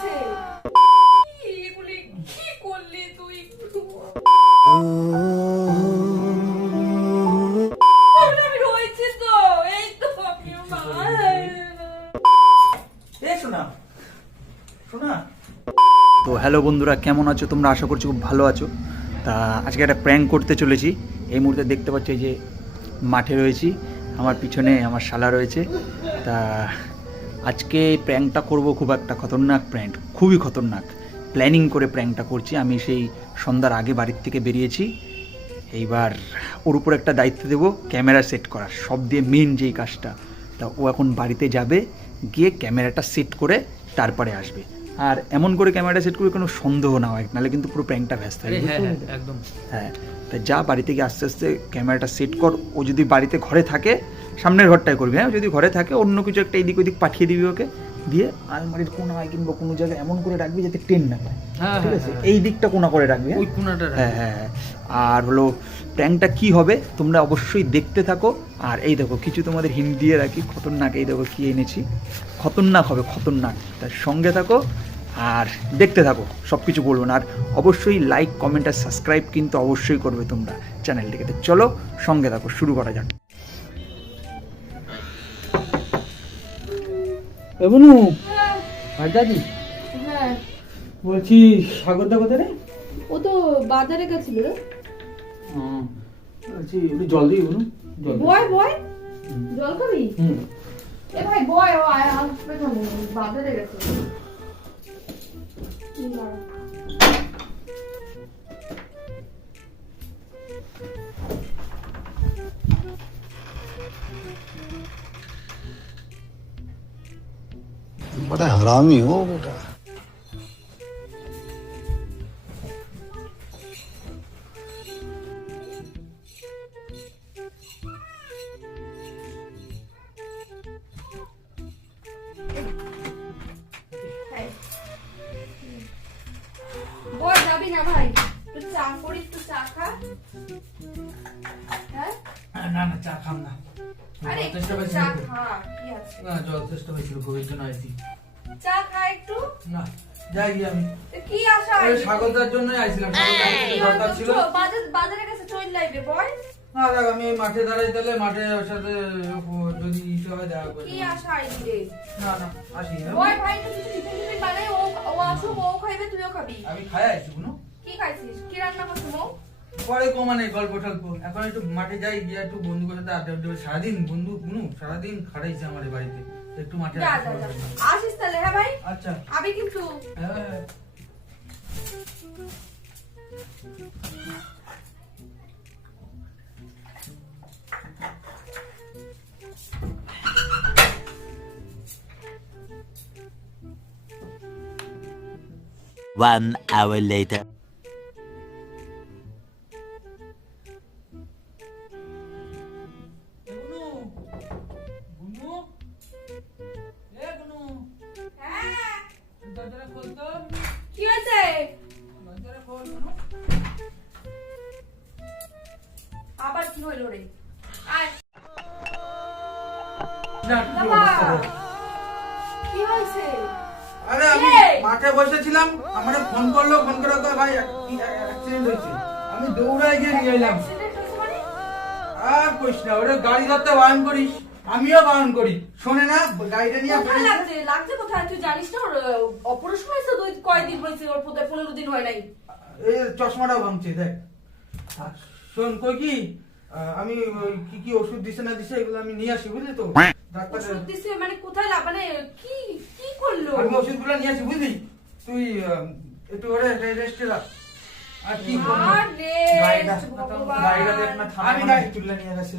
হয়েছে এগুলি কি করলি তুই? তো এই তো আমি মা এ শোনা শোনা তো হ্যালো বন্ধুরা কেমন আছো? তোমরা আশা করছি খুব ভালো আছো। তা আজকে একটা প্র্যাঙ্ক করতে চলেছি। এই মুহূর্তে দেখতে পাচ্ছি যে মাঠে রয়েছি। আমার পিছনে আমার শালা রয়েছে। তা আজকে প্র্যাঙ্কটা করব খুব একটা খতরনাক প্র্যাঙ্ক খুবই খতরনাক। প্ল্যানিং করে প্র্যাঙ্কটা করছি আমি সেই সন্ধ্যার আগে বাড়ির থেকে বেরিয়েছি। এইবার ওর উপর একটা দায়িত্ব দেবো ক্যামেরা সেট করার সব দিয়ে মেন যেই কাজটা তা ও এখন বাড়িতে যাবে গিয়ে ক্যামেরাটা সেট করে তারপরে আসবে। আর এমন করে ক্যামেরাটা সেট করে কোনো সন্দেহ না হয় নাহলে কিন্তু পুরো প্র্যাঙ্কটা ব্যস্ত হয়ে হ্যাঁ যাবে। হ্যাঁ একদম। হ্যাঁ তা যা বাড়ি থেকে আস্তে আস্তে ক্যামেরাটা সেট কর ও যদি বাড়িতে ঘরে থাকে সামনের ঘরটায় করবি হ্যাঁ? যদি ঘরে থাকে অন্য কিছু একটা এদিক ওদিক পাঠিয়ে দিবি ওকে দিয়ে আলমারির কোনায় কিংবা কোনো জায়গায় এমন করে রাখবি যাতে ট্রেন না পায় হ্যাঁ, ঠিক হ্যাঁ, আছে? হ্যাঁ। এই দিকটা কোনা করে রাখবি? ওই কোনাটা হ্যাঁ হ্যাঁ হ্যাঁ। আর হলো প্র্যাঙ্কটা কি হবে তোমরা অবশ্যই দেখতে থাকো। আর এই দেখো কিছু তোমাদের হিন্ট দিয়ে রাখি খতরনাক এই দেখো কি এনেছি। খতরনাক হবে খতরনাক। তার সঙ্গে থাকো আর দেখতে থাকো সব কিছু বলব না। আর অবশ্যই লাইক কমেন্ট আর সাবস্ক্রাইব কিন্তু অবশ্যই করবে তোমরা চ্যানেলটিকে। তো চলো সঙ্গে থাকো শুরু করা যাক। এবনু আর দাদি হ্যাঁ বলছি সাগরদা কোথায় রে ও তো বাজারে গেছিল রে বলছি একটু জল দিই বনু জল বয় বয় জল খাবি হুম এ ভাই বয় ও আয় আসবে বাজারে গেছে बड़ा हरामी हो बेटा হ্যাঁ। বয় যাবি না ভাই একটু চা করি একটু চা খা হ্যাঁ না না চা খাম না আরে জল চেষ্টা একটু হয়েছিল চা খুব। খা কি আছে না জল চেষ্টা হয়েছিল খুব এর জন্য আইছি চা খা একটু। না যাই গিয়ে আমি। কি আশা ওই সাগরদার জন্যই আইছিলাম ছিল। হলো? বাজার বাজারে গেছে চল লাইবে বয় না দেখ আমি মাঠে দাঁড়াই তাহলে মাঠে ওর সাথে যদি ইচ্ছে হয় দেখা করে কি আশা রে? না না আসি আমি- বয় ভাই তো কিছু টিফিন টিফিন বানাই ও ও আসুক ও খাইবে তুইও খাবি। আমি খাই আইছি কোনো? কি খাইছিস? কি রান্না করছিস মৌ পরে কমানে গল্প টল্প এখন একটু মাঠে যাই গিয়ে একটু বন্ধুদের সাথে আড্ডা সারাদিন বন্ধু গুনু সারাদিন খাড়াইছে আমার বাড়িতে। একটু মাঠে যা আসতে যা যা হবে। আসিস তাহলে হ্যাঁ ভাই আচ্ছা আমি কিন্তু হ্যাঁ One hour later. গাড়ি ধরতে বারণ করিস? আমিও বারণ করি। শোনে না গাড়িটা নিয়ে কোথায় লাগছে? লাগছে কোথায়? তুই জানিস না ওর অপারেশন হয়েছে দুই কয়দিন হয়েছে ওর পোতে পনেরো দিন হয় নাই। এই চশমাটাও ভাঙছে দেখ। শোন কই কি? আমি কি কি ওষুধ দিছে না দিছে এগুলো আমি নিয়ে আসি বুঝলি তো? ডাক্তার ওষুধ দিছে মানে কোথায় লাগ মানে কি কি করল? আমি ওষুধগুলো নিয়ে আসি বুঝলি? তুই একটু ওরে রেস্টে রাখ। আর কি করব? আর রে, গাড়িটা ভগবান। দেখ না আমি গাড়ি তুলে নিয়ে গেছে।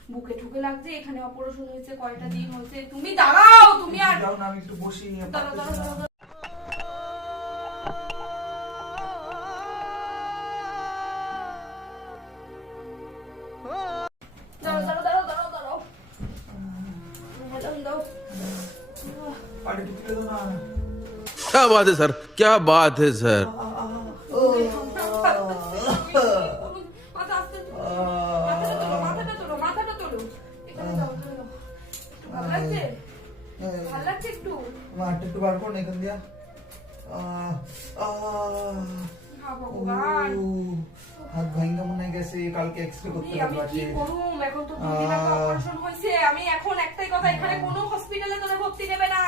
বুকে ঠুকে লাগছে এখানে অপারেশন হয়েছে কয়টা দিন হয়েছে। তুমি দাঁড়াও তুমি আর দাও না আমি একটু বসি দাঁড়াও क्या बात है सर क्या बात है सर কথা এখানে কোনো হসপিটালে তোরা ভর্তি নেবে না।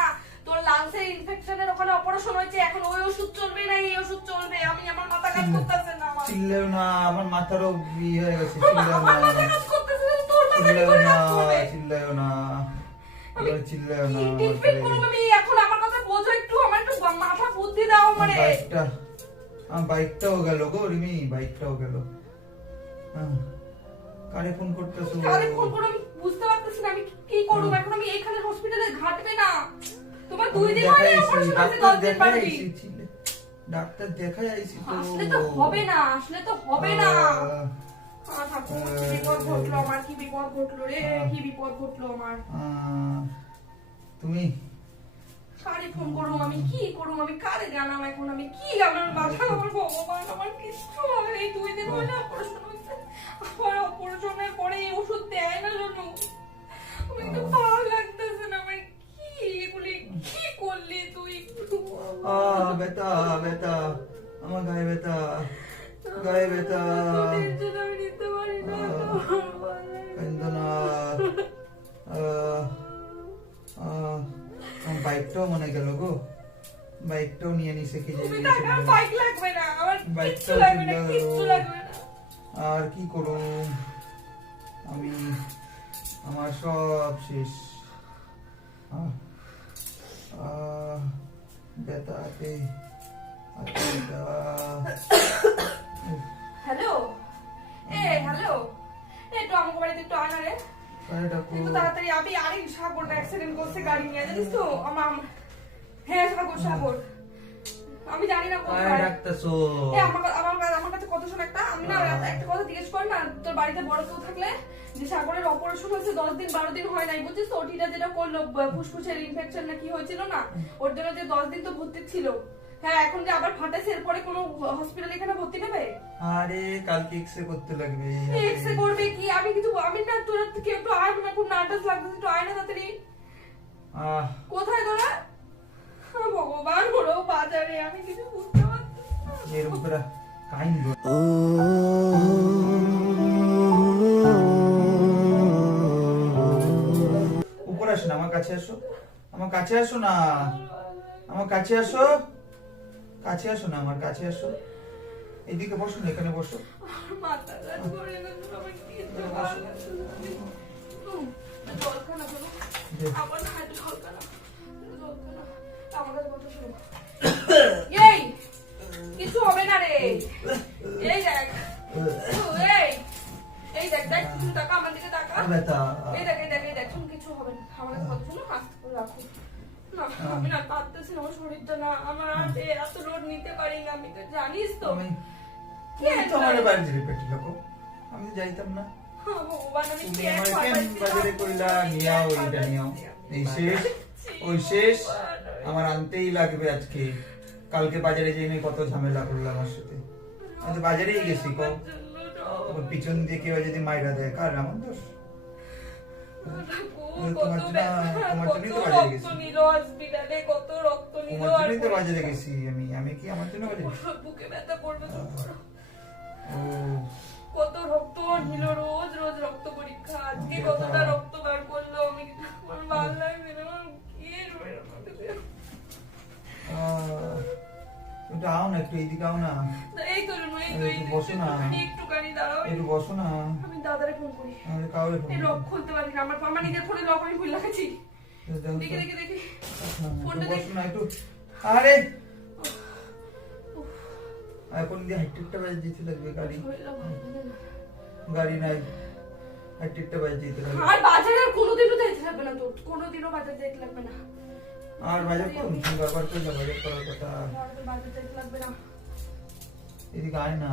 তোর লাংসের ইনফেকশনের ওখানে অপারেশন হয়েছে এখন ওই ওষুধ চলবে না এই ওষুধ চলবে। আমি আমার মাথা কাজ করতেছে না আমার। চিল্লেও না আমার মাথারও ইয়ে হয়ে গেছে চিল্লেও আমার মাথা না কাজ করতেছে না, তোর মাথা কি করে না কাজ করবে? চিল্লেও না। আমি চিল্লেও না ছেলে। করব আমি এখন আমার কথা বোঝো একটু আমার একটু মাথা বুদ্ধি দাও আমার আমারে। বাইকটা আমার বাইকটাও গেল গো রিমি বাইকটাও গেল। হ্যাঁ। কারে ফোন করতেছো? কারে ফোন করে বুঝতে পারতেছি না আমি কি- করব? এখন আমি এখানে হসপিটালে ঘাটবে না। তোমার দুই দিন দেখাই হয়ে অপারেশন হয়েছে দশ দিন চিল্লে। ডাক্তার দেখাই আইছি তো। আসলে তো হবে না আসলে তো হবে না। তুমি? কারে ফোন করুম আমি? কি করুম আমি? কারে জানাম এখন আমি? কি আমার মাথা আমার ভগবান আমার কিচ্ছু হবে। এই দুই দিন হলে অপারেশন আমার অপারেশনের পরে এই ওষুধ দেয় না জন্য আমি তো ভালো লাগতেছে না আমার কি এগুলি কি করলি তুই আহ বেতা বেতা আমার গায়ে বেতা গায়ে টেনশন আমি নিতে পারি না বাইকটাও মনে গেল গো। বাইকটাও নিয়ে নিছে কি বাইক লাগবে না আমার বাইকটাও কিচ্ছু লাগবে না কিচ্ছু লাগবে আর কি করব আমি আমার সব শেষ। আহ, আহ, ব্যথা হাতে হাতে ব্যথা। উফ, হ্যালো? এ হ্যালো একটু আমাকে বাড়িতে একটু আনা রে। কিন্তু তাড়াতাড়ি আমি আরেক সাগর অ্যাক্সিডেন্ট করছে গাড়ি নিয়ে জানিস তো? আমার হ্যাঁ সাগর সাগর। আমি জানি না কোথায়। ডাকতেছো। এ আমার আমার আমার কাছে কত শোন একটা? আমি না হ্যাঁ। একটা কথা জিজ্ঞেস কর না তোর বাড়িতে বড় কেউ থাকলে? যে সাগরের অপারেশন হয়েছে দশ দিন বারো দিন হয় নাই বুঝছিস তো? ওটিটা যেটা করল ফুসফুসের ইনফেকশন না কি হয়েছিল না? ওর জন্য যে দশ দিন তো ভর্তি ছিল। হ্যাঁ এখন যে আবার ফাটাছে এরপরে কোনো হসপিটাল এখানে ভর্তি নেবে? আরে কালকে এক্সরে করতে লাগবে। এক্সরে করবে কি? আমি কিছু আমি না তোর একটু আয় না খুব নার্ভাস লাগতেছে একটু আয় না তাড়াতাড়ি। আহ এর উপরে কাইন্দ উপরে আসো না আমার কাছে আসো। আমার কাছে আসো না। আমার কাছে আসো। কাছে আসো না আমার কাছে আসো। এদিকে বসো না এখানে বসো। আমার আমি তো জানিস তো। তো আমার বাড়ি যাবে পেটি লোক আমি তো যাইতাম না। হ্যাঁ, ভগবান, আমি বাজারে কইলা নিয়াও এইটা নিয়াও। এই শেষ ওই শেষ। আমার আনতেই লাগবে আজকে। কালকে বাজারে যেয়ে আমি কত ঝামেলা করলাম আমার সাথে। আমি তো বাজারেই গেছি কো আমার জন্য রব, ওর পিছন দিয়ে কেউ যদি মাইরা দেয় কার আমার দোষ? তোমার কত জন্য- তোমার জন্যই তো বাজারে রক্ত। নিল হসপিটালে, কত রক্ত নিল, তোমার জন্যই তো কোনো- বাজারে আমি আমি কি আমার জন্য বাজারে বুকে ব্যথা করবে কত রক্ত নিল রোজ রোজ রক্ত পরীক্ষা। আজকে কতটা রক্ত বার করল আমি আমার ভালো লাগছে না কি এরকম করতেছে? আহ, একটু আও না একটু এইদিকে আও না। এই বসো না। একটুখানি, একটুখানি দাঁড়াও একটু বসো না। আমি দাদারে ফোন করি। আমি কাউরে ফোন এই লক খুলতে পারি না আমার আমার নিজের ফোনে লক আমি ভুল লাগাচ্ছি। দাও তো। দেখি দেখি। দেখি। ফোনটা বসো না একটু। আরে! এখন দিয়ে হাইটেকটা বাজে দিতে লাগবে গাড়ি। গাড়ি নাই হাইটেকটা বাজে দিতে লাগবে। আর বাজারে আর কোনোদিনও যেতে লাগবে না কোনোদিনও বাজার যেতে লাগবে না। আর বাজার করুন করে যাও, বাজার করার কথা। এদিকে আয় না।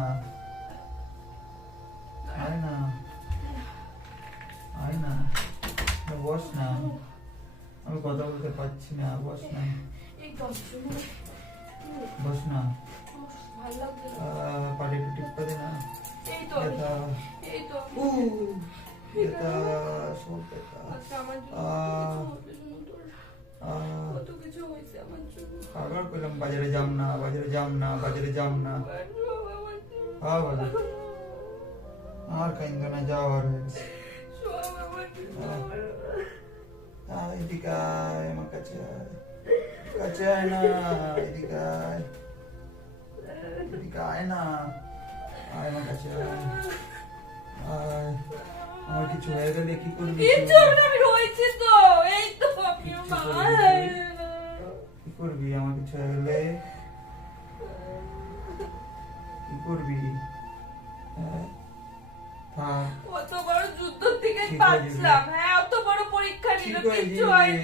আয় না। আয় না। বস না। আমি কথা বলতে পারছি না বস না। বস না। একটু টিপতে দে না। এই তো এই তো উ ব্যথা সব ব্যথা আজকে আমার। কত কিছু হয়েছে কিছু আমার জন্য। পাগল করলাম বাজারে যাম না বাজারে যাম না বাজারে যাম না। হ্যাঁ বাবা আর কাইন্দ না আমার জন্য। আয় এদিকে আয় আমার কাছে আয়। কাছে আয় না এদিকে আয়। এদিকে আয় না আয় আমার কাছে আয়। আয়। আমার কিছু হয়ে গেলে কি করবি তুই? না, আমি রয়েছি তো এই তো আমি কিচ্ছু মা করবি কি করবি? আমার কিছু হয়ে গেলে কি করবি? হ্যাঁ? অত বড় যুদ্ধ থেকে বাঁচলাম হ্যাঁ অত বড় পরীক্ষা নিল কিচ্ছু হয়নি।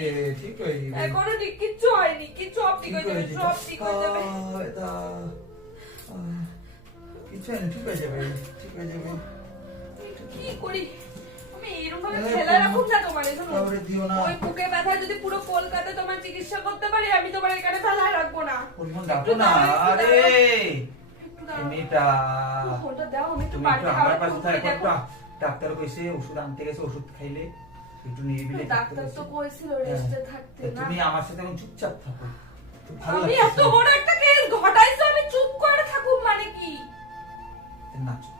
হয়ে এখনও কিচ্ছু হয়নি কিচ্ছু সব ঠিক হয়ে যাবে সব ঠিক হয়ে যাবে। কিছু হয়নি, ঠিক হয়ে যাবে ঠিক হয়ে যাবে। কি করি? কাউরে দিও না। ওই বুকে ব্যথা যদি পুরো কলকাতা তোমার চিকিৎসা করতে পারি আমি তোমার এখানে ফেলায় রাখব না। কোন ফোন না? আরে একটু ফোনটা দাও আমি একটু তুমি আমার পাশে থাকো। ডাক্তার কইছে ওষুধ আনতে গেছে ওষুধ খাইলে একটু নিরিবিলি ডাক্তার তো কইছিল হ্যাঁ। রেস্টে থাকতে না। তুমি আমার সাথে এখন চুপচাপ থাকো। আমি এত বড় একটা কেস ঘটাইছো আমি চুপ করে থাকুক মানে কি? নাচো।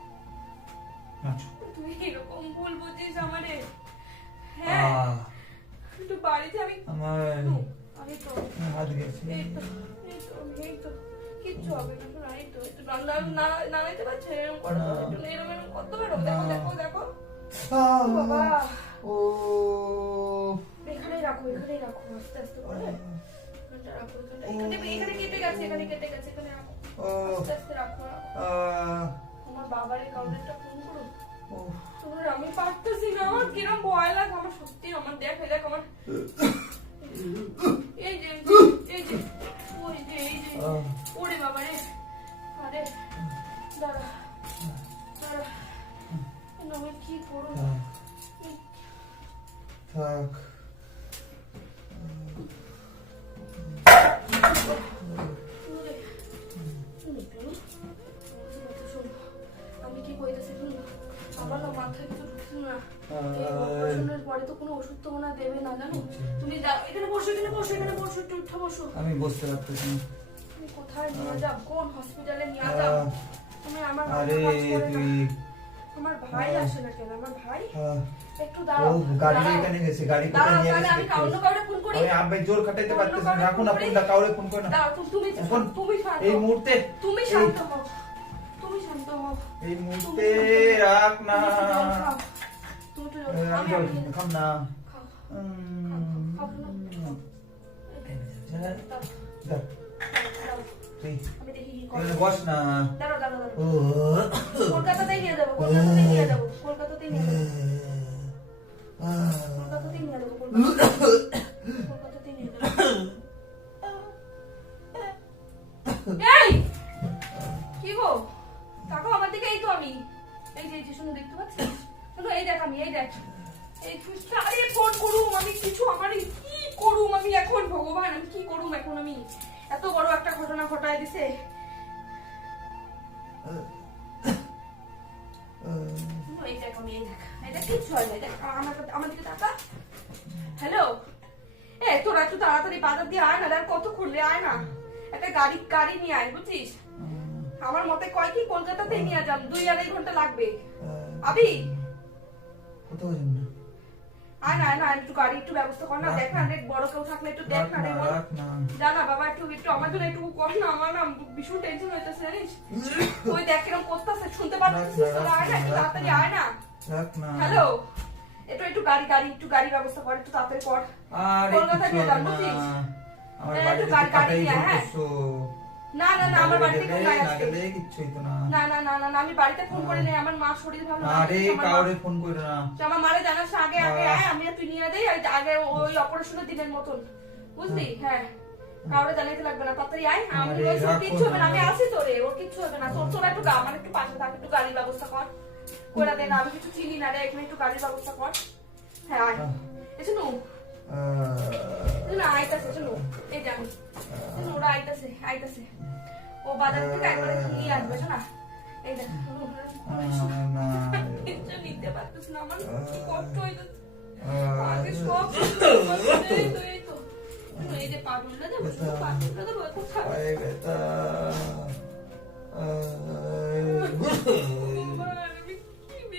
নাচো। তুই এরকম ভুল বুঝিস আমারে। হ্যাঁ আহ, একটু বাড়িতে আমি আমার আমি তো হাত গেছে এই তো এই তো এই তো। কিচ্ছু হবে না শোনো, এই তো একটু না না নাড়াইতে পারছ এরকম করো এরকম এরকম করতে পারো দেখো দেখো দেখো। বাবা। ও। এখানেই রাখো এখানেই রাখো আস্তে আস্তে করে। এখানটা রাখো এখানটা। এখানে কেটে গেছে এখানে কেটে গেছে এখানে রাখো। আস্তে আস্তে রাখো আমার বাবারে কাউকে একটা ফোন করো ও। আমি পারতেছি না আমার কিরম ভয় লাগে আমার সত্যি আমার দেখ দেখ আমার এই আমি বুঝতে পারতেছি না। তুমি কোথায় নিয়ে যাও? কোন হসপিটালে নিয়ে যাও? তুমি আমার আরে। তুই আমার ভাই আসে না কেন? আমার ভাই? একটু দাঁড়াও গাড়ি এখানে গেছে গাড়ি কোথায় নিয়ে গেছে আমি দেখতে অন্য ফোন করি। আমি আব্বাই জোর খাটাইতে অন্য পারতেছি না। রাখো না ফোন করি? ফোনটা কাউরে ফোন করে না। দাঁড়াও তুমি তুমি শান্ত। এই মুহূর্তে তুমি এই- শান্ত হও। তুমি শান্ত হও। এই মুহূর্তে রাখ না। তুমি আমি খাম খাও, বস কলকাতাতেই নিয়ে যাব কলকাতাতেই নিয়ে যাব কলকাতাতেই নিয়ে যাব। তাড়াতাড়ি বাজার দিয়ে আয় না দেখ কত খুললে আয় না। একটা গাড়ি গাড়ি নিয়ে আয় বুঝছিস? আমার মতে কয় কি কলকাতাতেই নিয়ে যাম দুই আড়াই ঘণ্টা লাগবে। আবি? কোথাও যান না। আয় না আয় না একটু গাড়ি একটু ব্যবস্থা কর না দেখ না রে বড় কেউ থাকলে একটু দেখ না রে জানা বাবা একটু একটু আমার জন্য একটু কর না আমার না ভীষণ টেনশন হইতেছে জানিস? তুই দেখ কীরকম করতেছে শুনতে পাচ্ছিস তোরা আয় না একটু তাড়াতাড়ি আয় না। রাখ না। হ্যালো? একটু একটু গাড়ি গাড়ি একটু গাড়ি ব্যবস্থা কর একটু তাড়াতাড়ি কর। কলকাতা কিছু নিয়ে হবে যান, না বুঝছিস? আমার হ্যাঁ, বাড়িতে একটু গাড়ি- গাড়ি নিয়ে হ্যাঁ। না না না আমার বাড়িতে কেউ নাই আজকে গেলে কিচ্ছু না। না না না না না, আমি বাড়িতে ফোন করে নেই আমার মা শরীর ভালো না আরে কাউরে ফোন করে না। আমার মারে জানাস আগে আগে আয় আমি তুই নিয়ে দেই আগে ওই অপারেশনের দিনের মতন বুঝলি? হ্যাঁ। কাউরে জানাইতে লাগবে না তাড়াতাড়ি আয় আমি রাখো কিচ্ছু হবে না। আমি আছি তো রে ওর কিচ্ছু হবে না তোর তোরা একটু গা- আমার একটু পাশে থাক একটু গাড়ির ব্যবস্থা কর। করে দে না আমি কিছু চিনি না রে এখানে একটু গাড়ির ব্যবস্থা কর। হ্যাঁ আয়। এসে নু না আইতাছে চলো এই যে আমি ওরা আইতাছে আইতাছে। ও বাজার থেকে একবারে নিয়ে আসবে শোনা এই দেখ না কিচ্ছু নিতে পারতেছ না আমার কি কষ্ট হইতেছে আগে সব এই তো এই যে পাগলটা দেবো পাগলটা দেবো কোথায় পায়ে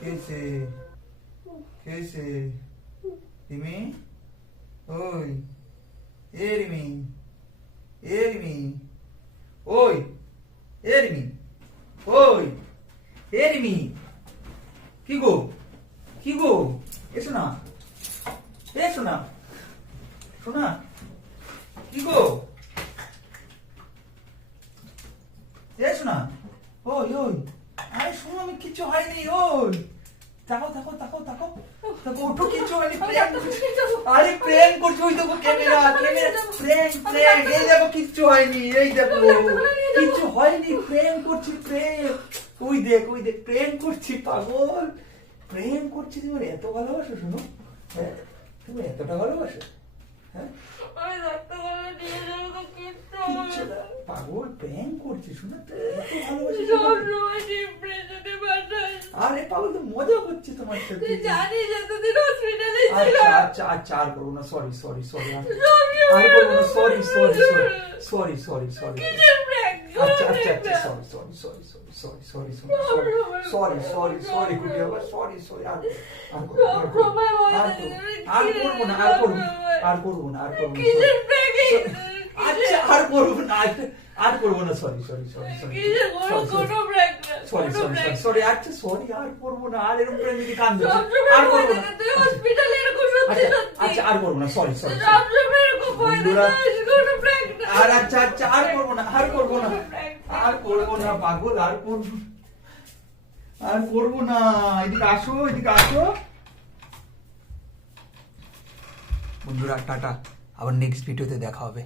Kese. Kese. Dime. Oi. Ermi. Ermi. Oi. করছি পাগল প্রেম করছি তুমি এত ভালোবাসো শুনো। হ্যাঁ তুমি এতটা ভালোবাসো। পাগল শোনো আরে পাগল তো মজা করছি তোমার সাথে জানিস এতদিন হসপিটালে আচ্ছা আচ্ছা আচ্ছা আর করব না সরি সরি সরি আর করব না sorry sorry sorry sorry sorry sorry আচ্ছা আচ্ছা আচ্ছা sorry sorry sorry sorry sorry sorry sorry sorry sorry sorry আবার সরি সরি আর আর করব না, আর করব না, আর করব না আর করব আচ্ছা আর করব না আর করব না sorry sorry sorry sorry sorry sorry sorry আচ্ছা সরি আর করব না আর এরকম প্রেম যদি কান আর করব না আচ্ছা আর করব না সরি সরি আর আচ্ছা আচ্ছা আর করব না আর করব না আর করব না পাগল আর করব আর করব না এদিকে আসো এদিকে আসো বন্ধুরা টাটা। আবার নেক্সট ভিডিওতে দেখা হবে।